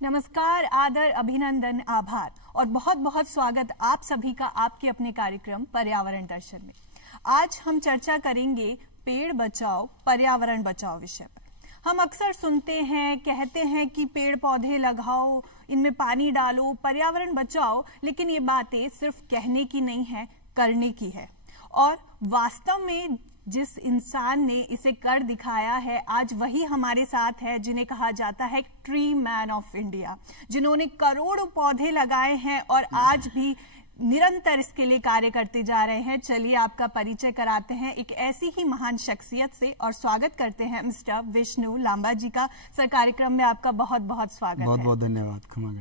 नमस्कार, आदर, अभिनंदन, आभार और बहुत बहुत स्वागत आप सभी का आपके अपने कार्यक्रम पर्यावरण दर्शन में। आज हम चर्चा करेंगे पेड़ बचाओ पर्यावरण बचाओ विषय पर। हम अक्सर सुनते हैं, कहते हैं कि पेड़ पौधे लगाओ, इनमें पानी डालो, पर्यावरण बचाओ, लेकिन ये बातें सिर्फ कहने की नहीं है, करने की है। और वास्तव में जिस इंसान ने इसे कर दिखाया है, आज वही हमारे साथ है जिन्हें कहा जाता है ट्री मैन ऑफ इंडिया, जिन्होंने करोड़ों पौधे लगाए हैं और आज भी निरंतर इसके लिए कार्य करते जा रहे हैं। चलिए आपका परिचय कराते हैं एक ऐसी ही महान शख्सियत से और स्वागत करते हैं मिस्टर विष्णु लांबा जी का। सर, कार्यक्रम में आपका बहुत बहुत स्वागत। बहुत बहुत धन्यवाद। क्षमा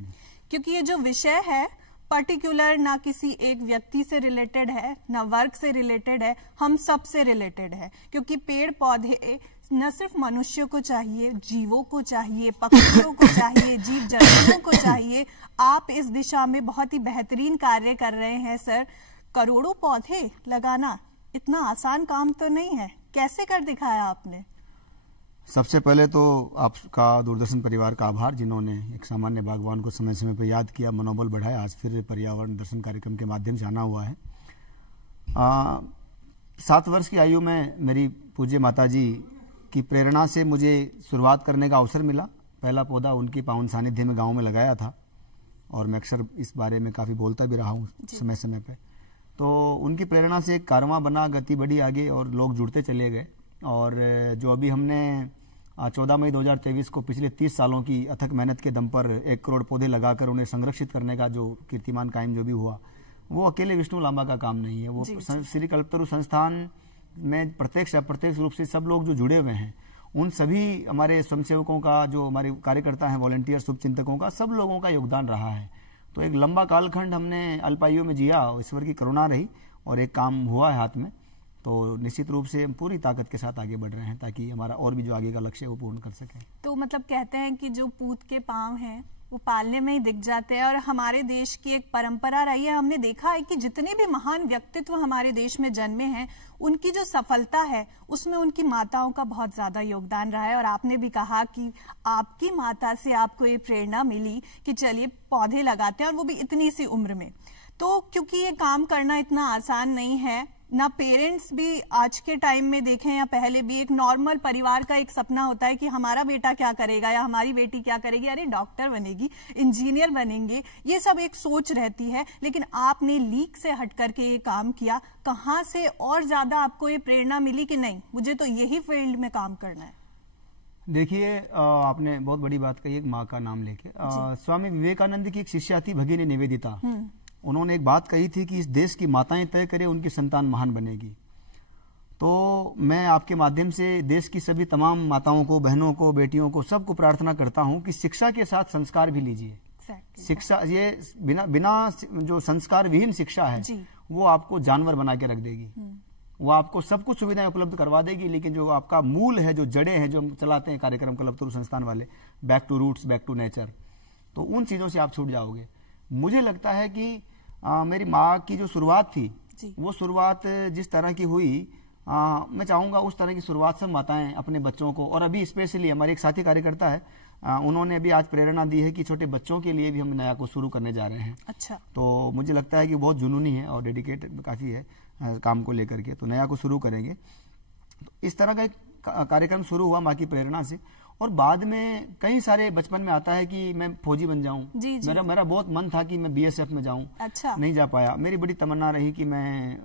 क्योंकि ये जो विषय है पर्टिकुलर ना किसी एक व्यक्ति से रिलेटेड है, ना वर्ग से रिलेटेड है, हम सब से रिलेटेड है। क्योंकि पेड़ पौधे न सिर्फ मनुष्यों को चाहिए, जीवों को चाहिए, पक्षियों को चाहिए, जीव जंतुओं को चाहिए। आप इस दिशा में बहुत ही बेहतरीन कार्य कर रहे हैं सर। करोड़ों पौधे लगाना इतना आसान काम तो नहीं है, कैसे कर दिखाया आपने? सबसे पहले तो आपका दूरदर्शन परिवार का आभार, जिन्होंने एक सामान्य बागवान को समय समय पर याद किया, मनोबल बढ़ाया। आज फिर पर्यावरण दर्शन कार्यक्रम के माध्यम से आना हुआ है। 7 वर्ष की आयु में मेरी पूज्य माताजी की प्रेरणा से मुझे शुरुआत करने का अवसर मिला। पहला पौधा उनकी पावन सानिध्य में गांव में लगाया था और मैं अक्सर इस बारे में काफ़ी बोलता भी रहा हूँ समय समय पे। तो उनकी प्रेरणा से एक कारवां बना, गति बढ़ी आगे और लोग जुड़ते चले गए। और जो अभी हमने 14 मई 2023 को पिछले 30 सालों की अथक मेहनत के दम पर 1 करोड़ पौधे लगाकर उन्हें संरक्षित करने का जो कीर्तिमान कायम जो भी हुआ, वो अकेले विष्णु लांबा का काम नहीं है। वो श्री कल्पतरु संस्थान में प्रत्यक्ष अप्रत्यक्ष रूप से सब लोग जो जुड़े हुए हैं, उन सभी हमारे स्वयंसेवकों का, जो हमारे कार्यकर्ता हैं, वॉलंटियर, शुभचिंतकों का, सब लोगों का योगदान रहा है। तो एक लंबा कालखंड हमने अल्पायु में जिया, ईश्वर की करुणा रही और एक काम हुआ है हाथ में। तो निश्चित रूप से हम पूरी ताकत के साथ आगे बढ़ रहे हैं ताकि हमारा और भी जो आगे का लक्ष्य है वो पूर्ण कर सके। तो मतलब कहते हैं कि जो पूत के पांव हैं वो पालने में ही दिख जाते हैं। और हमारे देश की एक परंपरा रही है, हमने देखा है कि जितने भी महान व्यक्तित्व हमारे देश में जन्मे हैं, उनकी जो सफलता है उसमें उनकी माताओं का बहुत ज्यादा योगदान रहा है। और आपने भी कहा कि आपकी माता से आपको ये प्रेरणा मिली कि चलिए पौधे लगाते हैं, और वो भी इतनी सी उम्र में। तो क्योंकि ये काम करना इतना आसान नहीं है ना, पेरेंट्स भी आज के टाइम में देखें या पहले भी, एक नॉर्मल परिवार का एक सपना होता है कि हमारा बेटा क्या करेगा या हमारी बेटी क्या करेगी, अरे डॉक्टर बनेगी, इंजीनियर बनेंगे, ये सब एक सोच रहती है। लेकिन आपने लीक से हट करके ये काम किया। कहाँ से और ज्यादा आपको ये प्रेरणा मिली कि नहीं मुझे तो यही फील्ड में काम करना है? देखिए, आपने बहुत बड़ी बात कही, एक माँ का नाम लेके। स्वामी विवेकानंद की एक शिष्या थी भगिनी निवेदिता। उन्होंने एक बात कही थी कि इस देश की माताएं तय करें, उनकी संतान महान बनेगी। तो मैं आपके माध्यम से देश की सभी तमाम माताओं को, बहनों को, बेटियों को, सबको प्रार्थना करता हूं कि शिक्षा के साथ संस्कार भी लीजिए। शिक्षा, ये बिना जो संस्कार विहीन शिक्षा है वो आपको जानवर बना के रख देगी। वो आपको सब कुछ सुविधाएं उपलब्ध करवा देगी, लेकिन जो आपका मूल है, जो जड़ें हैं, जो हम चलाते हैं कार्यक्रम कल्पतरु संस्थान वाले, back to roots, back to nature, तो उन चीजों से आप छूट जाओगे। मुझे लगता है कि मेरी माँ की जो शुरुआत थी, वो शुरुआत जिस तरह की हुई, मैं चाहूँगा उस तरह की शुरुआत सब माताएं अपने बच्चों को, और अभी स्पेशली हमारे एक साथी कार्यकर्ता है, उन्होंने अभी आज प्रेरणा दी है कि छोटे बच्चों के लिए भी हम नया को शुरू करने जा रहे हैं। अच्छा। तो मुझे लगता है कि बहुत जुनूनी है और डेडिकेटेड काफ़ी है काम को लेकर के, तो नया को शुरू करेंगे। तो इस तरह का एक कार्यक्रम शुरू हुआ माँ की प्रेरणा से। और बाद में कई सारे, बचपन में आता है कि मैं फौजी बन जाऊं। मेरा बहुत मन था कि मैं बीएसएफ में जाऊं। अच्छा। नहीं जा पाया। मेरी बड़ी तमन्ना रही कि मैं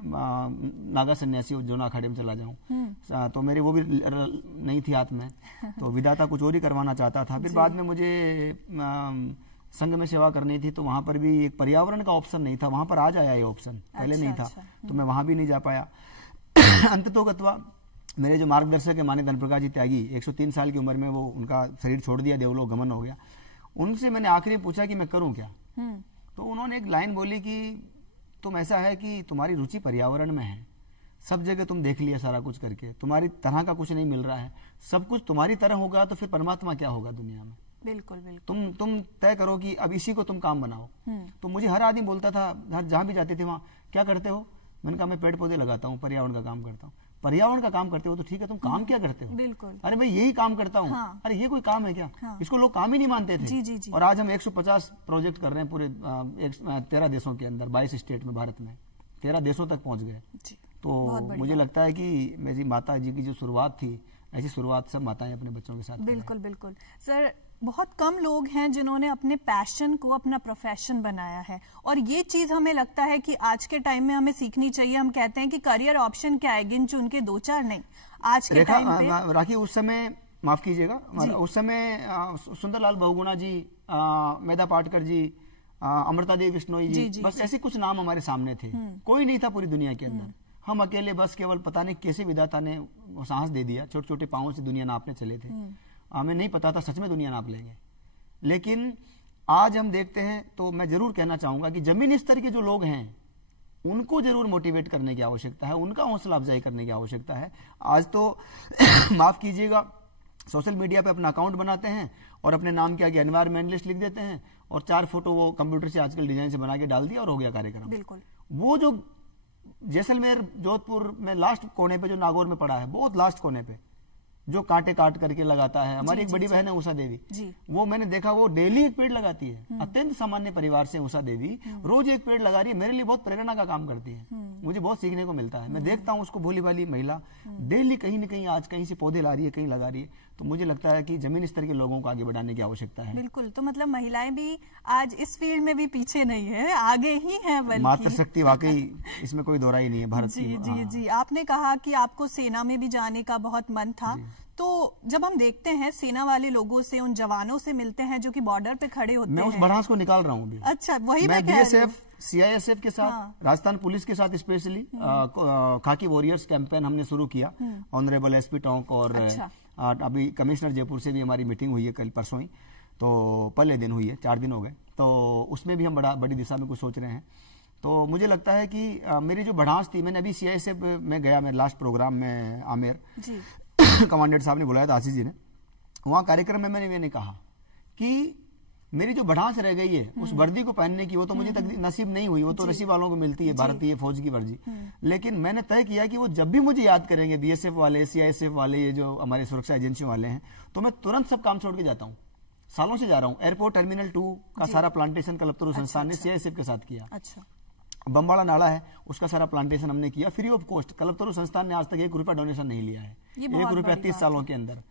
नागा सन्यासी जोना अखाड़े में चला जाऊं। तो मेरी वो भी नहीं थी हाथ में, तो विधाता कुछ और ही करवाना चाहता था। फिर बाद में मुझे संघ में सेवा करनी थी, तो वहां पर भी एक पर्यावरण का ऑप्शन नहीं था, वहां पर आज आया ये ऑप्शन, पहले नहीं था। तो मैं वहां भी नहीं जा पाया। अंततोगत्वा मेरे जो मार्गदर्शक है माननीय धनप्रकाश जी त्यागी, 103 साल की उम्र में वो उनका शरीर छोड़ दिया, देवलोक गमन हो गया। उनसे मैंने आखिरी पूछा कि मैं करूं क्या। तो उन्होंने एक लाइन बोली कि तुम, ऐसा है कि तुम्हारी रुचि पर्यावरण में है, सब जगह तुम देख लिया सारा कुछ करके, तुम्हारी तरह का कुछ नहीं मिल रहा है, सब कुछ तुम्हारी तरह होगा तो फिर परमात्मा क्या होगा दुनिया में। बिल्कुल बिल्कुल। तुम तय करो कि अब इसी को तुम काम बनाओ। तो मुझे हर आदमी बोलता था, हर जहां भी जाते थे वहां, क्या करते हो? मैंने कहा मैं पेड़ पौधे लगाता हूँ, पर्यावरण का काम करता हूँ। पर्यावरण का काम करते हो तो ठीक है, तुम काम क्या करते हो? बिल्कुल। अरे भाई यही काम करता हूँ। हाँ। अरे ये कोई काम है क्या? हाँ। इसको लोग काम ही नहीं मानते थे। जी, जी, जी। और आज हम 150 प्रोजेक्ट कर रहे हैं पूरे 13 देशों के अंदर, 22 स्टेट में, भारत में 13 देशों तक पहुंच गए। तो मुझे लगता है कि मेरी माता जी की जो शुरुआत थी, ऐसी शुरुआत सब माताएं अपने बच्चों के साथ। बिल्कुल बिल्कुल सर, बहुत कम लोग हैं जिन्होंने अपने पैशन को अपना प्रोफेशन बनाया है, और ये चीज हमें लगता है कि आज के टाइम में हमें सीखनी चाहिए। हम कहते हैं कि करियर ऑप्शन क्या है, गिन चुन के 2-4 नहीं, आज के टाइम पे। राखी, उस समय माफ कीजिएगा, उस समय सुंदरलाल बहुगुणा जी, मेधा पाटकर जी, अमृता देवी बिश्नोई जी, बस ऐसे कुछ नाम हमारे सामने थे। कोई नहीं था पूरी दुनिया के अंदर, हम अकेले बस केवल पता नहीं कैसे विधाता ने साहस दे दिया, छोटे छोटे पांवों से दुनिया नापने चले थे। हमें नहीं पता था सच में दुनिया नाप लेंगे। लेकिन आज हम देखते हैं तो मैं जरूर कहना चाहूंगा कि जमीनी स्तर के जो लोग हैं उनको जरूर मोटिवेट करने की आवश्यकता है, उनका हौसला अफजाई करने की आवश्यकता है। आज तो माफ कीजिएगा, सोशल मीडिया पे अपना अकाउंट बनाते हैं और अपने नाम के आगे एनवायरमेंटलिस्ट लिख देते हैं और 4 फोटो वो कंप्यूटर से आजकल डिजाइन से बना के डाल दिया और हो गया कार्यक्रम। बिल्कुल। वो जो जैसलमेर जोधपुर में लास्ट कोने पे जो नागौर में पड़ा है, बहुत लास्ट कोने पे, जो कांटे काट करके लगाता है, हमारी एक बड़ी बहन है उषा देवी, वो मैंने देखा वो डेली एक पेड़ लगाती है। अत्यंत सामान्य परिवार से उषा देवी रोज एक पेड़ लगा रही है। मेरे लिए बहुत प्रेरणा का काम करती है, मुझे बहुत सीखने को मिलता है। मैं देखता हूँ उसको, भोली भाली महिला डेली कहीं न कहीं आज कहीं से पौधे ला रही है, कहीं लगा रही है। तो मुझे लगता है कि जमीन स्तर के लोगों को आगे बढ़ाने की आवश्यकता है। बिल्कुल। तो मतलब महिलाएं भी आज इस फील्ड में भी पीछे नहीं है, आगे ही है। मातृशक्ति वाकई, इसमें कोई दोहराई ही नहीं है भारत की। जी जी। आपने कहा कि आपको सेना में भी जाने का बहुत मन था, तो जब हम देखते हैं सेना वाले लोगों से, उन जवानों से मिलते हैं जो कि बॉर्डर पे खड़े होते हैं। मैं उस बढ़ास को निकाल रहा हूँ अभी। अच्छा, वही मैं BSF, CISF के साथ, राजस्थान पुलिस के साथ स्पेशली खाकी वॉरियर्स कैंपेन हमने शुरू किया। ऑनरेबल SP टोंक और अभी कमिश्नर जयपुर से भी हमारी मीटिंग हुई है कल परसों ही, तो पहले दिन हुई है, 4 दिन हो गए। तो उसमें भी हम बड़ी दिशा में कुछ सोच रहे हैं। तो मुझे लगता है कि मेरी जो बढ़ास थी, मैंने अभी CISF में गया, मैं लास्ट प्रोग्राम में आमेर कमांडेंट साहब ने बुलाया था, आशीष जी ने। वहां कार्यक्रम में मैंने कहा कि मेरी जो बढ़ास रह गई है उस वर्दी को पहनने की, वो तो मुझे नसीब नहीं हुई, वो तो नसीब वालों को मिलती है, भारतीय फौज की वर्दी। लेकिन मैंने तय किया कि वो जब भी मुझे याद करेंगे, BSF वाले, CISF वाले, ये जो हमारे सुरक्षा एजेंसियों वाले हैं, तो मैं तुरंत सब काम छोड़ के जाता हूँ। सालों से जा रहा हूँ। एयरपोर्ट टर्मिनल 2 का सारा प्लांटेशन कलपतरू संस्थान ने CISF के साथ किया। बम्बाड़ा नाला है, उसका सारा प्लांटेशन हमने किया फ्री ऑफ कॉस्ट। कलपतरू संस्थान ने आज तक 1 रुपया डोनेशन नहीं लिया है। 1 रुपया 30 सालों के अंदर।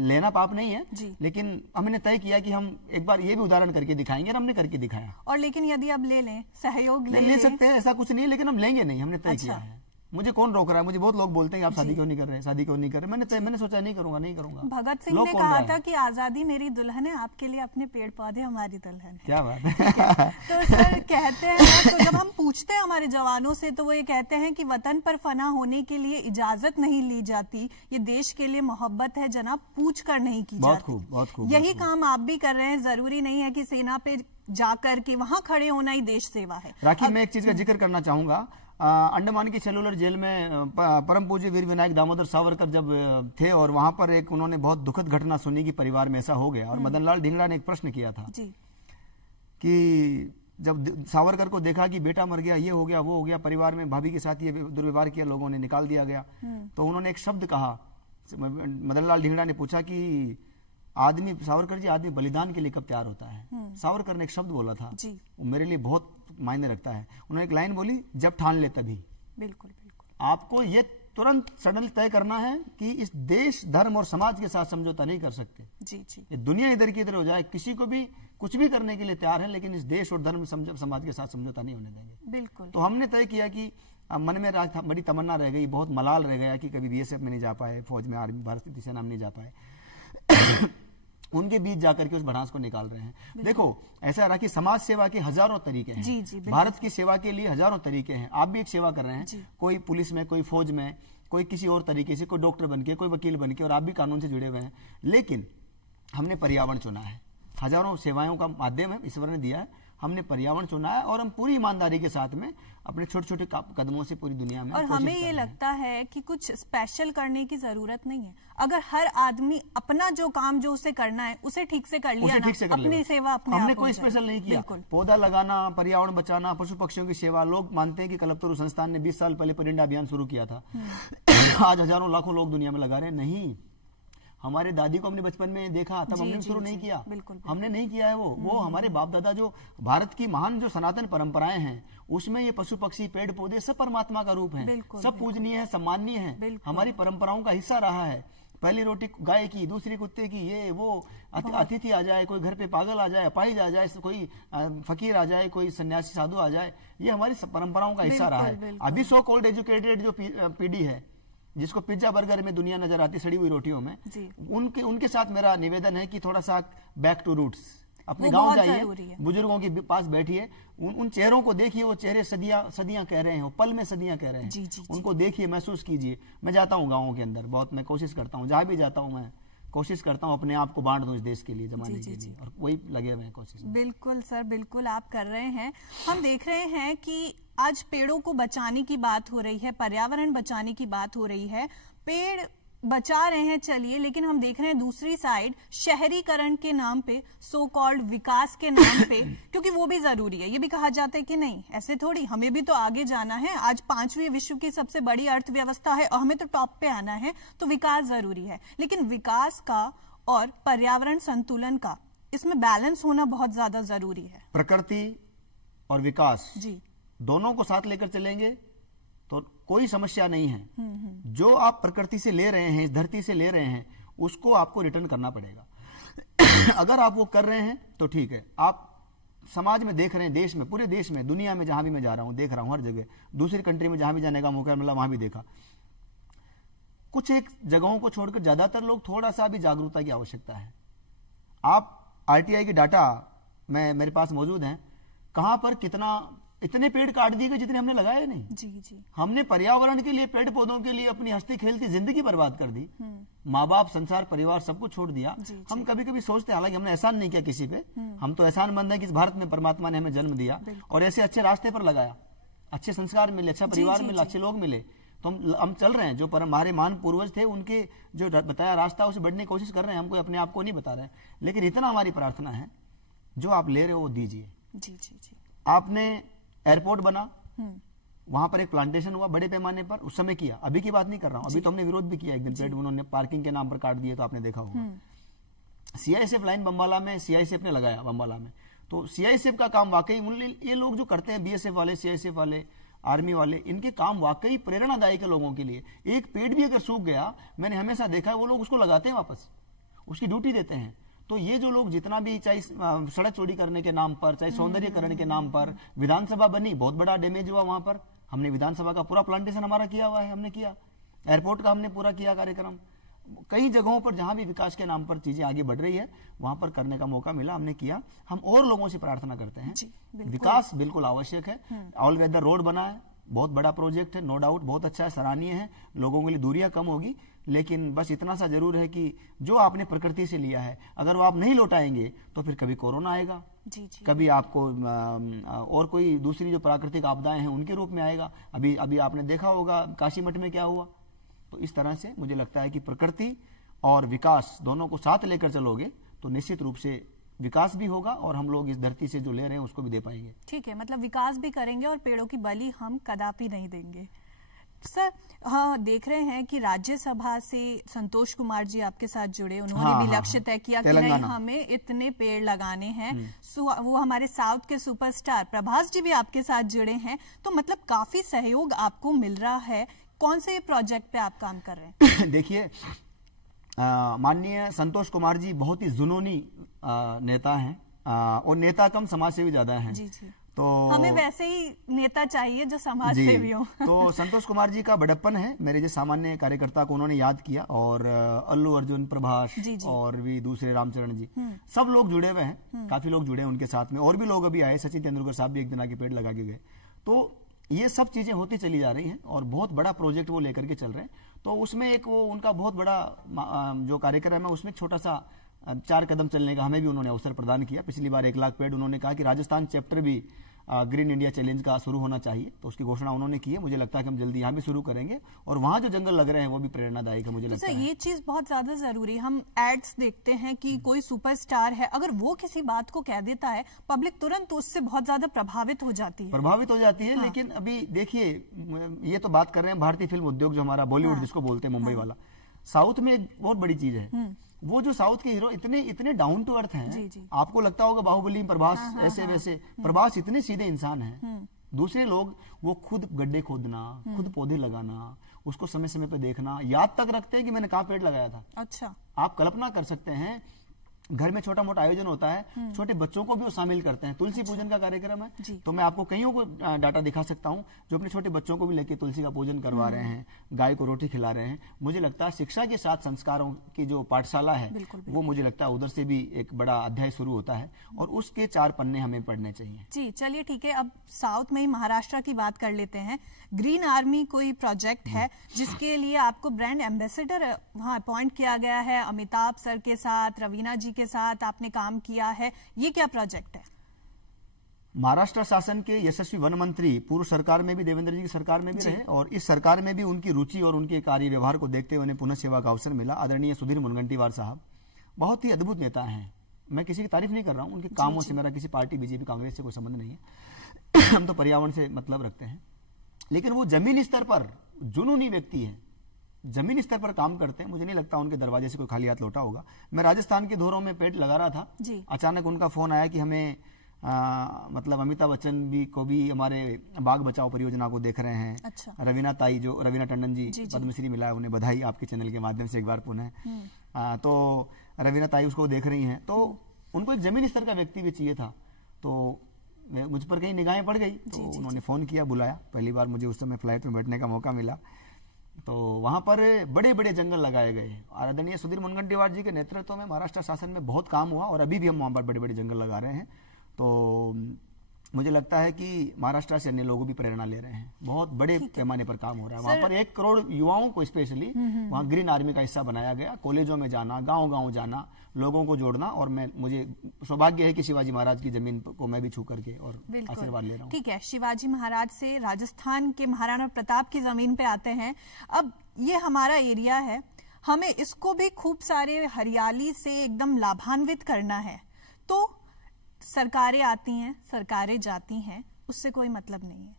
लेना पाप नहीं है, लेकिन हमने तय किया कि हम एक बार ये भी उदाहरण करके दिखाएंगे, और हमने करके दिखाया। और लेकिन यदि अब ले लें, सहयोग ले सकते हैं, ऐसा कुछ नहीं है, लेकिन हम लेंगे नहीं, हमने तय किया है। मुझे कौन रोक रहा है? मुझे बहुत लोग बोलते हैं आप शादी क्यों नहीं कर रहे हैं, शादी क्यों नहीं कर रहे। मैंने सोचा नहीं करूंगा। भगत सिंह ने कहा था कि आजादी मेरी दुल्हन है, आपके लिए अपने पेड़ पौधे हमारी दुल्हन है। क्या बात है। तो सर कहते हैं, तो जब हम पूछते हैं हमारे जवानों से, तो वो ये कहते हैं कि वतन पर फना होने के लिए इजाजत नहीं ली जाती, ये देश के लिए मोहब्बत है जनाब, पूछ कर नहीं की जाती। बहुत खूब। यही काम आप भी कर रहे हैं। जरूरी नहीं है कि सेना पे जाकर के वहां खड़े होना ही देश सेवा है। राखी, मैं एक चीज का जिक्र करना चाहूंगा। अंडमान की सेलुलर जेल में परम पूज्य वीर विनायक दामोदर सावरकर जब थे, और वहां पर एक उन्होंने बहुत दुखद घटना सुनी कि परिवार में ऐसा हो गया। और मदन लाल ढींगड़ा ने एक प्रश्न किया था कि जब सावरकर को देखा कि बेटा मर गया, ये हो गया, वो हो गया, परिवार में भाभी के साथ ये दुर्व्यवहार किया, लोगों ने निकाल दिया गया, तो उन्होंने एक शब्द कहा। मदन लाल ढींगड़ा ने पूछा कि आदमी, सावरकर जी, आदमी बलिदान के लिए कब तैयार होता है? सावरकर ने एक शब्द बोला था, वो मेरे लिए बहुत मायने रखता है। उन्होंने एक लाइन बोली, जब ठान ले तभी। बिल्कुल। आपको ये तुरंत सडन तय करना है कि इस देश, धर्म और समाज के साथ समझौता नहीं कर सकते। ये दुनिया इधर की इधर हो जाए, किसी को भी कुछ भी करने के लिए तैयार है, लेकिन इस देश और धर्म समाज के साथ समझौता नहीं होने देंगे। बिल्कुल। तो हमने तय किया कि मन में बड़ी तमन्ना रह गई, बहुत मलाल रह गया कि कभी BSF में नहीं जा पाए, फौज में, आर्मी, भारतीय सेना में नहीं जा पाए। उनके बीच जाकर के उस बढ़ास को निकाल रहे हैं। देखो, ऐसा रहा कि समाज सेवा के हजारों तरीके हैं। भारत की सेवा के लिए हजारों तरीके हैं। आप भी एक सेवा कर रहे हैं, कोई पुलिस में, कोई फौज में, कोई किसी और तरीके से, कोई डॉक्टर बनके, कोई वकील बनके, और आप भी कानून से जुड़े हुए हैं। लेकिन हमने पर्यावरण चुना है। हजारों सेवाओं का माध्यम है, ईश्वर ने दिया है। हमने पर्यावरण चुना है और हम पूरी ईमानदारी के साथ में अपने छोटे छोटे कदमों से पूरी दुनिया में और हमें ये लगता है कि कुछ स्पेशल करने की जरूरत नहीं है। अगर हर आदमी अपना जो काम जो उसे करना है उसे ठीक से कर लिया ना, अपनी सेवा अपने हमने कोई स्पेशल नहीं किया। पौधा लगाना, पर्यावरण बचाना, पशु पक्षियों की सेवा। लोग मानते हैं कि कल्पतरु संस्थान ने 20 साल पहले परिंदा अभियान शुरू किया था, आज हजारों लाखों लोग दुनिया में लगा रहे हैं। नहीं, हमारे दादी को हमने बचपन में देखा, तब हमने शुरू नहीं किया। हमने नहीं किया है वो हमारे बाप दादा, जो भारत की महान जो सनातन परंपराएं हैं, उसमें ये पशु पक्षी पेड़ पौधे सब परमात्मा का रूप है, सब पूजनीय है, सम्माननीय है, हमारी परंपराओं का हिस्सा रहा है। पहली रोटी गाय की, दूसरी कुत्ते की, ये वो अतिथि आ जाए, कोई घर पे पागल आ जाए, अपाहिज आ जाए, कोई फकीर आ जाए, कोई सन्यासी साधु आ जाए, ये हमारी परंपराओं का हिस्सा रहा है। अभी सो कॉल्ड एजुकेटेड जो पीढ़ी है, जिसको पिज्जा बर्गर में दुनिया नजर आती सड़ी हुई रोटियों में, उनके साथ मेरा निवेदन है कि थोड़ा सा बैक टू रूट्स, अपने गांव जाइए, बुजुर्गों के पास बैठिए, उन चेहरों को देखिए, वो चेहरे सदियां कह रहे हैं, वो पल में सदियां कह रहे हैं। उनको देखिए, महसूस कीजिए। मैं जाता हूँ गाँवों के अंदर, बहुत मैं कोशिश करता हूँ, जहां भी जाता हूँ मैं कोशिश करता हूँ अपने आप को बांट दूं इस देश के लिए, जमाने के लिए, और वही लगे हुए हैं कोशिश में। बिल्कुल सर, बिल्कुल आप कर रहे हैं। हम देख रहे हैं कि आज पेड़ों को बचाने की बात हो रही है, पर्यावरण बचाने की बात हो रही है, पेड़ बचा रहे हैं चलिए, लेकिन हम देख रहे हैं दूसरी साइड शहरीकरण के नाम पे, सो कॉल्ड विकास के नाम पे, क्योंकि वो भी जरूरी है, ये भी कहा जाता है कि नहीं ऐसे थोड़ी, हमें भी तो आगे जाना है। आज 5वीं विश्व की सबसे बड़ी अर्थव्यवस्था है और हमें तो टॉप पे आना है, तो विकास जरूरी है। लेकिन विकास का और पर्यावरण संतुलन का, इसमें बैलेंस होना बहुत ज्यादा जरूरी है। प्रकृति और विकास जी दोनों को साथ लेकर चलेंगे तो कोई समस्या नहीं है। जो आप प्रकृति से ले रहे हैं, इस धरती से ले रहे हैं, उसको आपको रिटर्न करना पड़ेगा। अगर आप वो कर रहे हैं तो ठीक है। आप समाज में देख रहे हैं, देश में, पूरे देश में, दुनिया में जहां भी मैं जा रहा हूं, देख रहा हूं हर जगह, दूसरी कंट्री में जहां भी जाने का मौका मिला वहां भी देखा, कुछ एक जगहों को छोड़कर ज्यादातर लोग, थोड़ा सा भी जागरूकता की आवश्यकता है। आप आरटीआई के डाटा मेरे पास मौजूद हैं, कहां पर इतने पेड़ काट दिए गए जितने हमने लगाए नहीं। जी। हमने पर्यावरण के लिए, पेड़ पौधों के लिए अपनी हंसती खेलती जिंदगी बर्बाद कर दी, माँ बाप, संसार, परिवार सबको छोड़ दिया। हम कभी कभी सोचते हैं, हालांकि हमने एहसान नहीं किया किसी पे, हम तो एहसानमंद है कि इस भारत में परमात्मा ने हमें जन्म दिया और ऐसे अच्छे रास्ते पर लगाया, अच्छे संस्कार मिले, अच्छा परिवार मिला, अच्छे लोग मिले, तो हम चल रहे हैं। जो हमारे महान पूर्वज थे, उनके जो बताया रास्ता, उसे बढ़ने की कोशिश कर रहे हैं। हमको अपने आप को नहीं बता रहे हैं, लेकिन इतना हमारी प्रार्थना है, जो आप ले रहे हो वो दीजिए। जी। आपने एयरपोर्ट बना, वहां पर एक प्लांटेशन हुआ बड़े पैमाने पर, उस समय किया, अभी की बात नहीं कर रहा हूं, अभी तो हमने विरोध भी किया, एक दिन पेड़ उन्होंने पार्किंग के नाम पर काट दिए, तो आपने देखा होगा। सीआईएसएफ लाइन बम्बाला में, सीआईएसएफ ने लगाया बम्बाला में, तो सीआईएसएफ का काम वाकई, ये लोग जो करते हैं, बीएसएफ वाले, सीआईएसएफ वाले, आर्मी वाले, इनके काम वाकई प्रेरणादायक है लोगों के लिए। एक पेड़ भी अगर सूख गया, मैंने हमेशा देखा है, वो लोग उसको लगाते हैं वापस, उसकी ड्यूटी देते हैं। तो ये जो लोग जितना भी, चाहे सड़क चौड़ी करने के नाम पर, चाहे सौंदर्यकरण के नाम पर, विधानसभा बनी, बहुत बड़ा डैमेज हुआ वहां पर, हमने विधानसभा का पूरा प्लांटेशन हमारा किया हुआ है, हमने किया, एयरपोर्ट का हमने पूरा किया कार्यक्रम। कई जगहों पर जहां भी विकास के नाम पर चीजें आगे बढ़ रही है, वहां पर करने का मौका मिला, हमने किया। हम और लोगों से प्रार्थना करते हैं, विकास बिल्कुल आवश्यक है। ऑल वेदर रोड बना है, बहुत बड़ा प्रोजेक्ट है, नो डाउट, बहुत अच्छा है, सराहनीय है, लोगों के लिए दूरियां कम होगी, लेकिन बस इतना सा जरूर है कि जो आपने प्रकृति से लिया है, अगर वो आप नहीं लौटाएंगे तो फिर कभी कोरोना आएगा, जी। कभी आपको और कोई दूसरी जो प्राकृतिक आपदाएं हैं उनके रूप में आएगा। अभी आपने देखा होगा काशी मठ में क्या हुआ। तो इस तरह से मुझे लगता है कि प्रकृति और विकास दोनों को साथ लेकर चलोगे तो निश्चित रूप से विकास भी होगा और हम लोग इस धरती से जो ले रहे हैं उसको भी दे पाएंगे। ठीक है, मतलब विकास भी करेंगे और पेड़ों की बलि हम कदापि नहीं देंगे। सर, हाँ, देख रहे हैं कि राज्यसभा से संतोष कुमार जी आपके साथ जुड़े, उन्होंने भी लक्ष्य तय किया कि नहीं, हमें इतने पेड़ लगाने हैं। वो हमारे साउथ के सुपरस्टार प्रभास जी भी आपके साथ जुड़े हैं, तो मतलब काफी सहयोग आपको मिल रहा है। कौन से प्रोजेक्ट पे आप काम कर रहे हैं? देखिए, माननीय संतोष कुमार जी बहुत ही जुनूनी नेता हैं और नेता कम समाज सेवी ज्यादा हैं। जी। तो हमें वैसे ही नेता चाहिए जो समाज सेवी हो। तो संतोष कुमार जी का बड़प्पन है, मेरे जैसे सामान्य कार्यकर्ता को उन्होंने याद किया, और अल्लू अर्जुन, प्रभास और भी दूसरे रामचरण जी, सब लोग जुड़े हुए हैं, काफी लोग जुड़े हैं उनके साथ में, और भी लोग अभी आए, सचिन तेंदुलकर साहब भी एक दिन आके पेड़ लगा के गए। तो ये सब चीजें होती चली जा रही हैं और बहुत बड़ा प्रोजेक्ट वो लेकर के चल रहे हैं। तो उसमें एक वो उनका बहुत बड़ा जो कार्यक्रम है, उसमें छोटा सा 4 कदम चलने का हमें भी उन्होंने अवसर प्रदान किया। पिछली बार 1 लाख पेड़ उन्होंने कहा कि राजस्थान चैप्टर भी ग्रीन इंडिया चैलेंज का शुरू होना चाहिए, तो उसकी घोषणा उन्होंने की है। मुझे लगता है कि हम जल्दी यहाँ भी शुरू करेंगे और वहाँ जो जंगल लग रहे हैं वो भी प्रेरणादायक है। मुझे लगता है ये चीज बहुत ज्यादा जरूरी है। हम एड्स देखते हैं कि कोई सुपरस्टार है, अगर वो किसी बात को कह देता है, पब्लिक तुरंत उससे बहुत ज्यादा प्रभावित हो जाती है। हाँ। लेकिन अभी देखिए, ये तो बात कर रहे हैं भारतीय फिल्म उद्योग जो हमारा बॉलीवुड जिसको बोलते हैं मुंबई वाला। साउथ में एक बहुत बड़ी चीज है, वो जो साउथ के हीरो इतने डाउन टू अर्थ हैं। आपको लगता होगा बाहुबली में प्रभास ऐसे वैसे, प्रभास इतने सीधे इंसान हैं। दूसरे लोग वो खुद गड्ढे खोदना, खुद पौधे लगाना, उसको समय समय पे देखना, याद तक रखते हैं कि मैंने कहाँ पेड़ लगाया था। अच्छा, आप कल्पना कर सकते हैं, घर में छोटा मोटा आयोजन होता है, छोटे बच्चों को भी वो शामिल करते हैं। तुलसी पूजन का कार्यक्रम है, तो मैं आपको कईयों को डाटा दिखा सकता हूं जो अपने छोटे बच्चों को भी लेके तुलसी का पूजन करवा रहे हैं, गाय को रोटी खिला रहे हैं। मुझे लगता है शिक्षा के साथ संस्कारों की जो पाठशाला है, वो मुझे लगता है उधर से भी एक बड़ा अध्याय शुरू होता है और उसके 4 पन्ने हमें पढ़ने चाहिए। जी, चलिए ठीक है। अब साउथ में ही महाराष्ट्र की बात कर लेते हैं। ग्रीन आर्मी कोई प्रोजेक्ट है जिसके लिए आपको ब्रांड एम्बेसडर वहां अपॉइंट किया गया है। अमिताभ सर के साथ, रवीना जी के साथ आपने काम किया है। ये क्या प्रोजेक्ट है? महाराष्ट्र शासन के यशस्वी वन मंत्री पूर्व सरकार में भी, देवेंद्र जी की सरकार में भी रहे और इस सरकार में भी उनकी रुचि और उनके कार्य व्यवहार को देखते हुए उन्हें पुनः सेवा का अवसर मिला। आदरणीय सुधीर मुनगंटीवार साहब बहुत ही अद्भुत नेता हैं। मैं किसी की तारीफ नहीं कर रहा हूं, उनके कामों से मेरा किसी पार्टी बीजेपी कांग्रेस से कोई संबंध नहीं है। हम तो पर्यावरण से मतलब रखते हैं, लेकिन वो जमीनी स्तर पर जुनूनी व्यक्ति है, जमीनी स्तर पर काम करते हैं। मुझे नहीं लगता उनके दरवाजे से कोई खाली हाथ लौटा होगा। मैं राजस्थान के धोरों में पेड़ लगा रहा था, अचानक उनका फोन आया कि हमें मतलब अमिताभ बच्चन भी को भी हमारे बाघ बचाओ परियोजना को देख रहे हैं। अच्छा। रवीना ताई, जो रवीना टंडन जी पद्मश्री मिला है, उन्हें बधाई आपके चैनल के माध्यम से एक बार पुनः। तो रवीना ताई उसको देख रही हैं, तो उनको एक जमीनी स्तर का व्यक्ति भी चाहिए था। तो मुझ पर कहीं निगाहें पड़ गई, तो उन्होंने फोन किया, बुलाया। पहली बार मुझे उस समय फ्लाइट में बैठने का मौका मिला, तो वहां पर बड़े बड़े जंगल लगाए गए। आदरणीय सुधीर मुनगंटीवार जी के नेतृत्व में महाराष्ट्र शासन में बहुत काम हुआ और अभी भी हम वहां पर बड़े बड़े जंगल लगा रहे हैं। तो मुझे लगता है कि महाराष्ट्र से अन्य लोग भी प्रेरणा ले रहे हैं। बहुत बड़े पैमाने पर काम हो रहा है वहां पर। 1 करोड़ युवाओं को स्पेशली वहां ग्रीन आर्मी का हिस्सा बनाया गया। कॉलेजों में जाना, गांव-गांव जाना, लोगों को जोड़ना, और मुझे सौभाग्य है कि शिवाजी महाराज की जमीन को मैं भी छू करके और आशीर्वाद ले रहा हूँ। ठीक है, शिवाजी महाराज से राजस्थान के महाराणा प्रताप की जमीन पे आते हैं। अब ये हमारा एरिया है, हमें इसको भी खूब सारे हरियाली से एकदम लाभान्वित करना है। तो सरकारें आती हैं, सरकारें जाती हैं, उससे कोई मतलब नहीं है।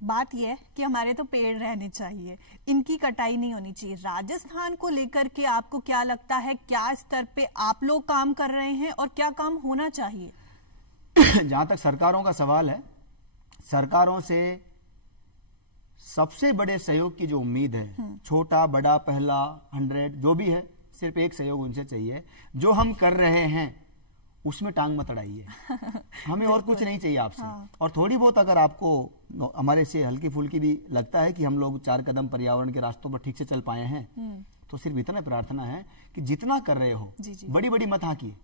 बात यह है कि हमारे तो पेड़ रहने चाहिए, इनकी कटाई नहीं होनी चाहिए। राजस्थान को लेकर के आपको क्या लगता है, क्या स्तर पे आप लोग काम कर रहे हैं और क्या काम होना चाहिए? जहां तक सरकारों का सवाल है, सरकारों से सबसे बड़े सहयोग की जो उम्मीद है, छोटा बड़ा पहला 100 जो भी है, सिर्फ एक सहयोग उनसे चाहिए, जो हम कर रहे हैं उसमें टांग मत अड़ाइए। हमें और कुछ नहीं चाहिए आपसे। और थोड़ी बहुत अगर आपको हमारे से हल्की फुल्की भी लगता है कि हम लोग 4 कदम पर्यावरण के रास्तों पर ठीक से चल पाए हैं, तो सिर्फ इतना प्रार्थना है कि जितना कर रहे हो, बड़ी बड़ी मत हाकिए,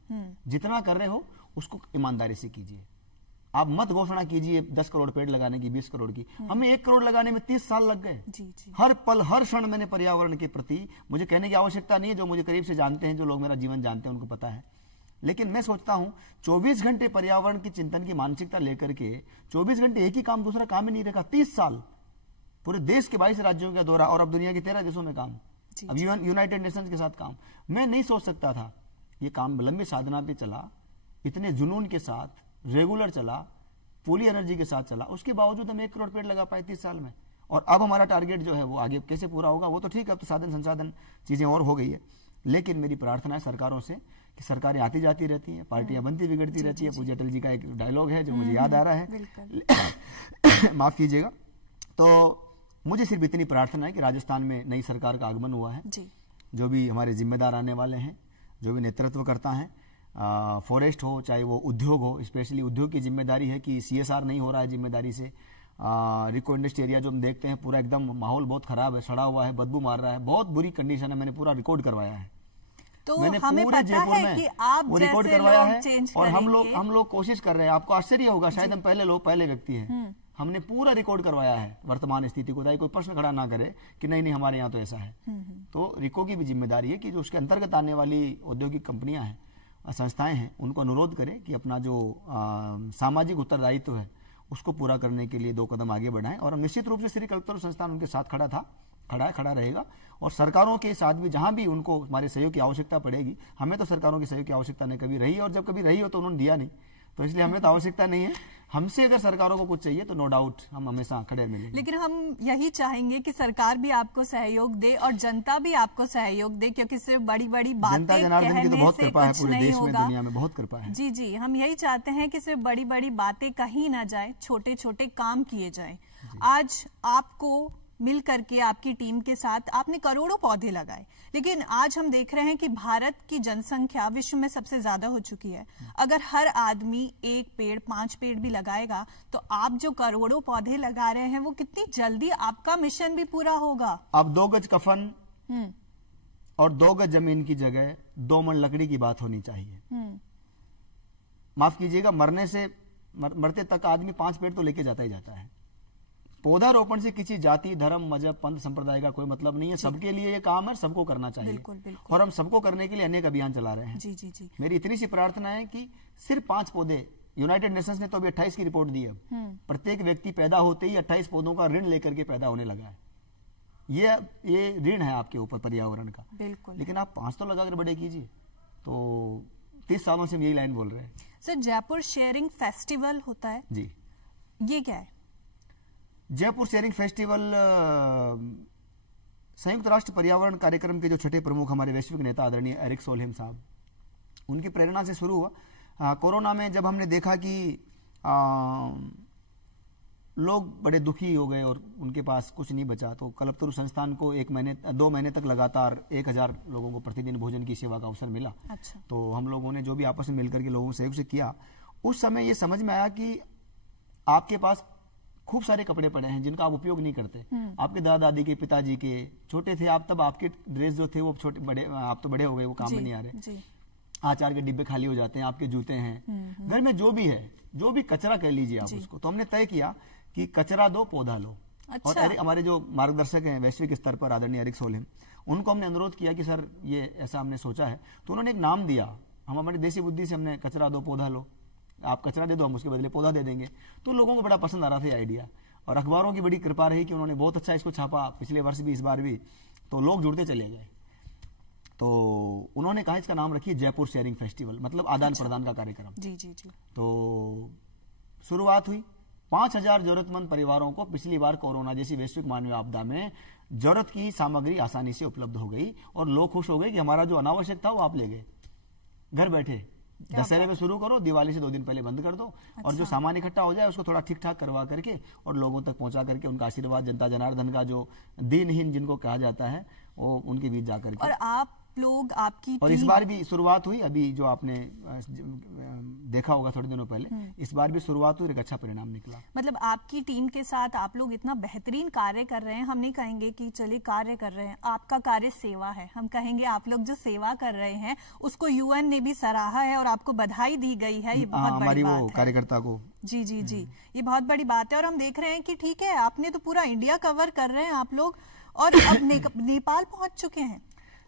जितना कर रहे हो उसको ईमानदारी से कीजिए। आप मत घोषणा कीजिए 10 करोड़ पेड़ लगाने की, 20 करोड़ की। हमें 1 करोड़ लगाने में 30 साल लग गए। हर पल हर क्षण मैंने पर्यावरण के प्रति, मुझे कहने की आवश्यकता नहीं है, जो मुझे करीब से जानते हैं, जो लोग मेरा जीवन जानते हैं, उनको पता है। लेकिन मैं सोचता हूं 24 घंटे पर्यावरण की चिंतन की मानसिकता लेकर के 24 घंटे एक ही काम, दूसरा काम ही नहीं रखा। 30 साल पूरे देश के 22 राज्यों का दौरा और अब दुनिया के 13 देशों में काम, अब यूनाइटेड नेशंस के साथ काम। मैं नहीं सोच सकता था ये काम लंबे साधना पे चला, इतने जुनून के साथ रेगुलर चला, पूरी एनर्जी के साथ चला, उसके बावजूद हम 1 करोड़ पेड़ लगा पाए 30 साल में। और अब हमारा टारगेट जो है वो आगे कैसे पूरा होगा वो तो ठीक है, अब तो साधन संसाधन चीजें और हो गई है। लेकिन मेरी प्रार्थना है सरकारों से कि सरकारें आती जाती रहती हैं, पार्टियां बनती बिगड़ती रहती है। पूज्य अटल जी का एक डायलॉग है जो मुझे याद आ रहा है, माफ कीजिएगा। तो मुझे सिर्फ इतनी प्रार्थना है कि राजस्थान में नई सरकार का आगमन हुआ है, जो भी हमारे जिम्मेदार आने वाले हैं, जो भी नेतृत्व करता है, फॉरेस्ट हो चाहे वो उद्योग हो, स्पेशली उद्योग की जिम्मेदारी है कि CSR नहीं हो रहा है जिम्मेदारी से। रिको इंडस्ट्री एरिया जो हम देखते हैं पूरा एकदम माहौल बहुत खराब है, सड़ा हुआ है, बदबू मार रहा है, बहुत बुरी कंडीशन है। मैंने पूरा रिकॉर्ड करवाया है, तो मैंने हमें पूरे पता जयपुर है में कि आप वो रिकॉर्ड जैसे करवाया लोग है। चेंज और करेंगे। हम लोग कोशिश कर रहे हैं। आपको आश्चर्य होगा, शायद हम पहले व्यक्ति हैं। हमने पूरा रिकॉर्ड करवाया है वर्तमान स्थिति को, ताकि कोई प्रश्न खड़ा ना करे कि नहीं हमारे यहाँ तो ऐसा है। तो रिको की भी जिम्मेदारी है कि जो उसके अंतर्गत आने वाली औद्योगिक कंपनियां हैं संस्थाएं हैं उनको अनुरोध करें कि अपना जो सामाजिक उत्तरदायित्व है उसको पूरा करने के लिए 2 कदम आगे बढ़ाएं। और निश्चित रूप से श्री कल्पतरु संस्थान उनके साथ खड़ा रहेगा। और सरकारों के साथ भी जहां भी उनको हमारे सहयोग की आवश्यकता पड़ेगी, हमें तो सरकारों के सहयोग की आवश्यकता नहीं कभी रही, और जब कभी रही हो तो उन्होंने दिया नहीं, तो इसलिए हमें तो आवश्यकता नहीं है। हमसे अगर सरकारों को कुछ चाहिए तो नो डाउट हम हमेशा खड़े मिलेंगे। लेकिन हम यही चाहेंगे कि सरकार भी आपको सहयोग दे और जनता भी आपको सहयोग दे, क्योंकि सिर्फ बड़ी बड़ी बातें जनता जनार्दन की तो बहुत कृपा है, पूरे देश में दुनिया में बहुत कृपा है। जी जी, हम यही चाहते हैं कि सिर्फ बड़ी बड़ी बातें कहीं ना जाए, छोटे छोटे काम किए जाए। आज आपको मिल करके आपकी टीम के साथ आपने करोड़ों पौधे लगाए, लेकिन आज हम देख रहे हैं कि भारत की जनसंख्या विश्व में सबसे ज्यादा हो चुकी है। अगर हर आदमी 1 पेड़ 5 पेड़ भी लगाएगा तो आप जो करोड़ों पौधे लगा रहे हैं वो कितनी जल्दी आपका मिशन भी पूरा होगा। अब 2 गज कफन और 2 गज जमीन की जगह 2 मन लकड़ी की बात होनी चाहिए। माफ कीजिएगा, मरते तक आदमी 5 पेड़ तो लेके जाता ही जाता है। पौधारोपण से किसी जाति, धर्म, मजहब, पंथ, संप्रदाय का कोई मतलब नहीं है। सबके लिए ये काम है, सबको करना चाहिए। बिल्कुल, बिल्कुल। और हम सबको करने के लिए अनेक अभियान चला रहे हैं। जी जी जी। मेरी इतनी सी प्रार्थना है कि सिर्फ 5 पौधे, यूनाइटेड नेशंस ने तो अभी 28 की रिपोर्ट दी है। प्रत्येक व्यक्ति पैदा होते ही 28 पौधों का ऋण लेकर के पैदा होने लगा है। ये ऋण है आपके ऊपर पर्यावरण का। बिल्कुल। लेकिन आप 5 तो लगाकर बड़े कीजिए। तो 30 सालों से हम यही लाइन बोल रहे हैं। सर, जयपुर शेयरिंग फेस्टिवल होता है जी, ये क्या है? जयपुर शेयरिंग फेस्टिवल संयुक्त राष्ट्र पर्यावरण कार्यक्रम के जो छठे प्रमुख हमारे वैश्विक नेता आदरणीय एरिक सोलहेम साहब, उनकी प्रेरणा से शुरू हुआ। कोरोना में जब हमने देखा कि लोग बड़े दुखी हो गए और उनके पास कुछ नहीं बचा, तो कल्पतरु संस्थान को 2 महीने तक लगातार 1000 लोगों को प्रतिदिन भोजन की सेवा का अवसर मिला। अच्छा। तो हम लोगों ने जो भी आपस में मिलकर के लोगों से सहयोग से किया, उस समय ये समझ में आया कि आपके पास खूब सारे कपड़े पड़े हैं जिनका आप उपयोग नहीं करते। आपके दादा दादी के, पिताजी के, छोटे थे आप तब, आपके ड्रेस जो थे वो छोटे बड़े, आप तो बड़े हो गए, वो काम में नहीं आ रहे। आचार के डिब्बे खाली हो जाते हैं, आपके जूते हैं, घर में जो भी है, जो भी कचरा कह लीजिए आप उसको। तो हमने तय किया कि कचरा दो पौधा लो। अच्छा। और हमारे जो मार्गदर्शक हैं वैश्विक स्तर पर आदरणीय एरिक सोलहेम, उनको हमने अनुरोध किया कि सर ये ऐसा हमने सोचा है। तो उन्होंने एक नाम दिया। हम हमारी देसी बुद्धि से हमने कचरा दो पौधा लो, आप कचरा दे दो, हम उसके बदले पौधा दे देंगे। तो लोगों को बड़ा पसंद आ रहा था आइडिया, और अखबारों की बड़ी कृपा रही कि उन्होंने बहुत अच्छा इसको छापा, पिछले वर्ष भी इस बार भी, तो लोग जुड़ते चले गए। तो उन्होंने कहा इसका नाम रखिए जयपुर शेयरिंग फेस्टिवल, मतलब आदान प्रदान का कार्यक्रम। जी जी जी। तो शुरुआत हुई। 5000 जरूरतमंद परिवारों को पिछली बार कोरोना जैसी वैश्विक मानवीय आपदा में जरूरत की सामग्री आसानी से उपलब्ध हो गई, और लोग खुश हो गए कि हमारा जो अनावश्यक था वो आप ले गए। घर बैठे दशहरे में शुरू करो, दिवाली से 2 दिन पहले बंद कर दो। अच्छा। और जो सामान इकट्ठा हो जाए उसको थोड़ा ठीक ठाक करवा करके और लोगों तक पहुंचा करके उनका आशीर्वाद, जनता जनार्दन का जो दीनहीन जिनको कहा जाता है, वो उनके बीच जाकर के। और आप लोग, आपकी और इस बार भी शुरुआत हुई, अभी जो आपने देखा होगा थोड़े दिनों पहले, इस बार भी शुरुआत हुई, एक अच्छा परिणाम निकला। मतलब आपकी टीम के साथ आप लोग इतना बेहतरीन कार्य कर रहे हैं। हम नहीं कहेंगे कि चलिए कार्य कर रहे हैं, आपका कार्य सेवा है। हम कहेंगे आप लोग जो सेवा कर रहे हैं उसको यूएन ने भी सराहा है और आपको बधाई दी गई है। ये बहुत बड़ी बात है कार्यकर्ता को। जी जी जी, ये बहुत बड़ी बात है। और हम देख रहे हैं कि ठीक है, आपने तो पूरा इंडिया कवर कर रहे हैं आप लोग, और अब नेपाल पहुंच चुके हैं।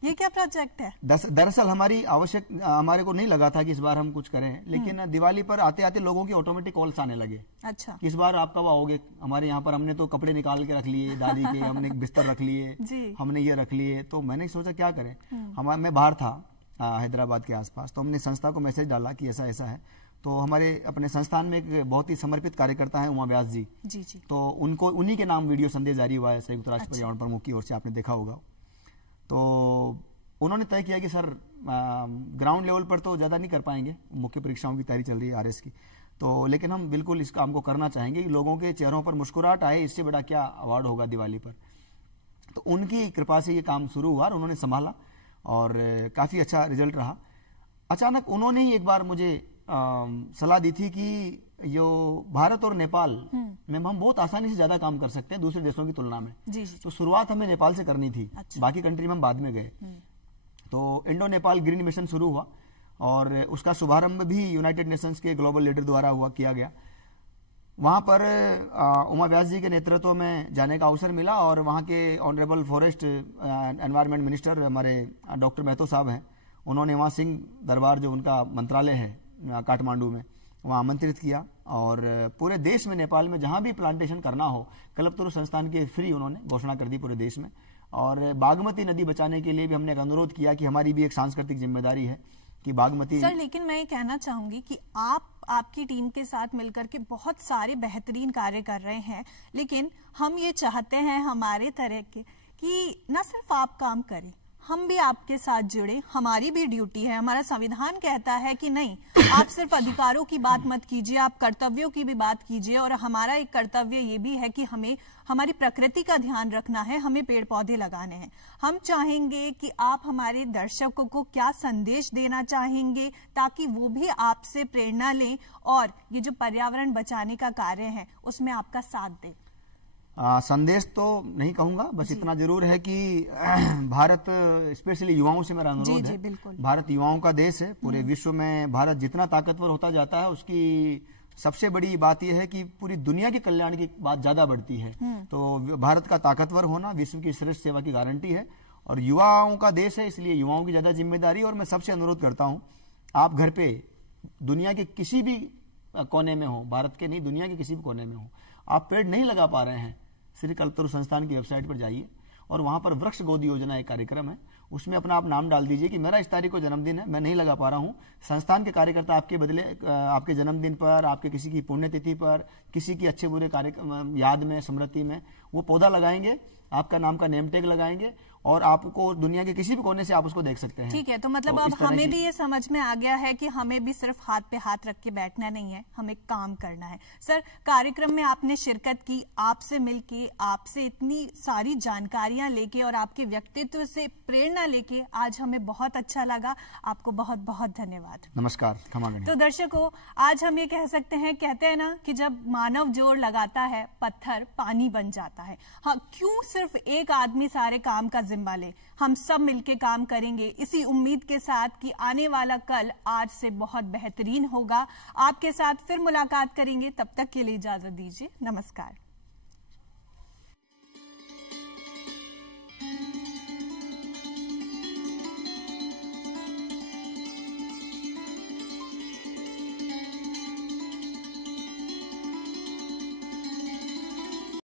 ये क्या प्रोजेक्ट है? दरअसल हमारे को नहीं लगा था कि इस बार हम कुछ करें, लेकिन दिवाली पर आते आते लोगों की ऑटोमेटिक कॉल्स आने लगे। अच्छा। इस बार आप कब आओगे हमारे यहाँ पर? हमने तो कपड़े निकाल के रख लिए दादी के, हमने बिस्तर रख लिए, हमने ये रख लिए। तो मैंने सोचा क्या करें। मैं बाहर था हैदराबाद के आसपास, तो हमने संस्था को मैसेज डाला कि ऐसा ऐसा है। तो हमारे अपने संस्थान में एक बहुत ही समर्पित कार्यकर्ता है उमा व्यास जी। जी जी। तो उन्हीं के नाम वीडियो संदेश जारी हुआ है संयुक्त राष्ट्र पर्यावरण प्रमुख की ओर से, आपने देखा होगा। तो उन्होंने तय किया कि सर ग्राउंड लेवल पर तो ज़्यादा नहीं कर पाएंगे, मुख्य परीक्षाओं की तैयारी चल रही है आरएस की, तो लेकिन हम बिल्कुल इस काम को करना चाहेंगे। लोगों के चेहरों पर मुस्कुराहट आए, इससे बड़ा क्या अवार्ड होगा दिवाली पर। तो उनकी कृपा से ये काम शुरू हुआ और उन्होंने संभाला और काफ़ी अच्छा रिजल्ट रहा। अचानक उन्होंने ही एक बार मुझे सलाह दी थी कि जो भारत और नेपाल में हम बहुत आसानी से ज्यादा काम कर सकते हैं दूसरे देशों की तुलना में। जी जी। तो शुरुआत हमें नेपाल से करनी थी। अच्छा। बाकी कंट्री में हम बाद में गए। तो इंडो नेपाल ग्रीन मिशन शुरू हुआ और उसका शुभारंभ भी यूनाइटेड नेशंस के ग्लोबल लीडर द्वारा किया गया। वहां पर उमा व्यास जी के नेतृत्व में जाने का अवसर मिला और वहां के ऑनरेबल फॉरेस्ट एनवायरमेंट मिनिस्टर हमारे डॉक्टर महतो साहब हैं, उन्होंने वहाँ सिंह दरबार जो उनका मंत्रालय है काठमांडू में, वहाँ आमंत्रित किया और पूरे देश में, नेपाल में जहाँ भी प्लांटेशन करना हो, कल्पतरु संस्थान के फ्री उन्होंने घोषणा कर दी पूरे देश में। और बागमती नदी बचाने के लिए भी हमने एक अनुरोध किया कि हमारी भी एक सांस्कृतिक जिम्मेदारी है कि बागमती। सर लेकिन मैं ये कहना चाहूंगी कि आपकी टीम के साथ मिलकर के बहुत सारे बेहतरीन कार्य कर रहे हैं, लेकिन हम ये चाहते हैं हमारे तरह के कि न सिर्फ आप काम करें, हम भी आपके साथ जुड़े, हमारी भी ड्यूटी है। हमारा संविधान कहता है कि नहीं, आप सिर्फ अधिकारों की बात मत कीजिए, आप कर्तव्यों की भी बात कीजिए। और हमारा एक कर्तव्य ये भी है कि हमें हमारी प्रकृति का ध्यान रखना है, हमें पेड़ पौधे लगाने हैं। हम चाहेंगे कि आप हमारे दर्शकों को क्या संदेश देना चाहेंगे ताकि वो भी आपसे प्रेरणा लें और ये जो पर्यावरण बचाने का कार्य है उसमें आपका साथ दें। संदेश तो नहीं कहूंगा, बस इतना जरूर है कि भारत, स्पेशली युवाओं से मेरा अनुरोध है, भारत युवाओं का देश है। पूरे विश्व में भारत जितना ताकतवर होता जाता है, उसकी सबसे बड़ी बात यह है कि पूरी दुनिया के कल्याण की बात ज्यादा बढ़ती है। तो भारत का ताकतवर होना विश्व की श्रेष्ठ सेवा की गारंटी है और युवाओं का देश है, इसलिए युवाओं की ज्यादा जिम्मेदारी। और मैं सबसे अनुरोध करता हूं, आप घर पे दुनिया के किसी भी कोने में हो, भारत के नहीं, दुनिया के किसी भी कोने में हो, आप पेड़ नहीं लगा पा रहे हैं, श्री कल्पतरु संस्थान की वेबसाइट पर जाइए और वहां पर वृक्ष गोद योजना एक कार्यक्रम है, उसमें अपना आप नाम डाल दीजिए कि मेरा इस तारीख को जन्मदिन है, मैं नहीं लगा पा रहा हूं। संस्थान के कार्यकर्ता आपके बदले आपके जन्मदिन पर, आपके किसी की पुण्यतिथि पर, किसी की अच्छे बुरे कार्य याद में, स्मृति में वो पौधा लगाएंगे, आपका नाम का नेम टैग लगाएंगे और आपको दुनिया के किसी भी कोने से आप उसको देख सकते हैं। ठीक है, तो मतलब अब हमें भी ये समझ में आ गया है कि हमें भी सिर्फ हाथ पे हाथ रख के बैठना नहीं है, हमें काम करना है। सर, कार्यक्रम में आपने शिरकत की, आपसे मिलके, आपसे इतनी सारी जानकारियां लेके और आपके व्यक्तित्व से प्रेरणा लेके आज हमें बहुत अच्छा लगा। आपको बहुत बहुत धन्यवाद। नमस्कार। तो दर्शकों, आज हम ये कह सकते हैं, कहते हैं ना कि जब मानव जोर लगाता है पत्थर पानी बन जाता है। हाँ, क्यों सिर्फ एक आदमी सारे काम का जिम्मा ले, हम सब मिलके काम करेंगे इसी उम्मीद के साथ कि आने वाला कल आज से बहुत बेहतरीन होगा। आपके साथ फिर मुलाकात करेंगे, तब तक के लिए इजाजत दीजिए। नमस्कार।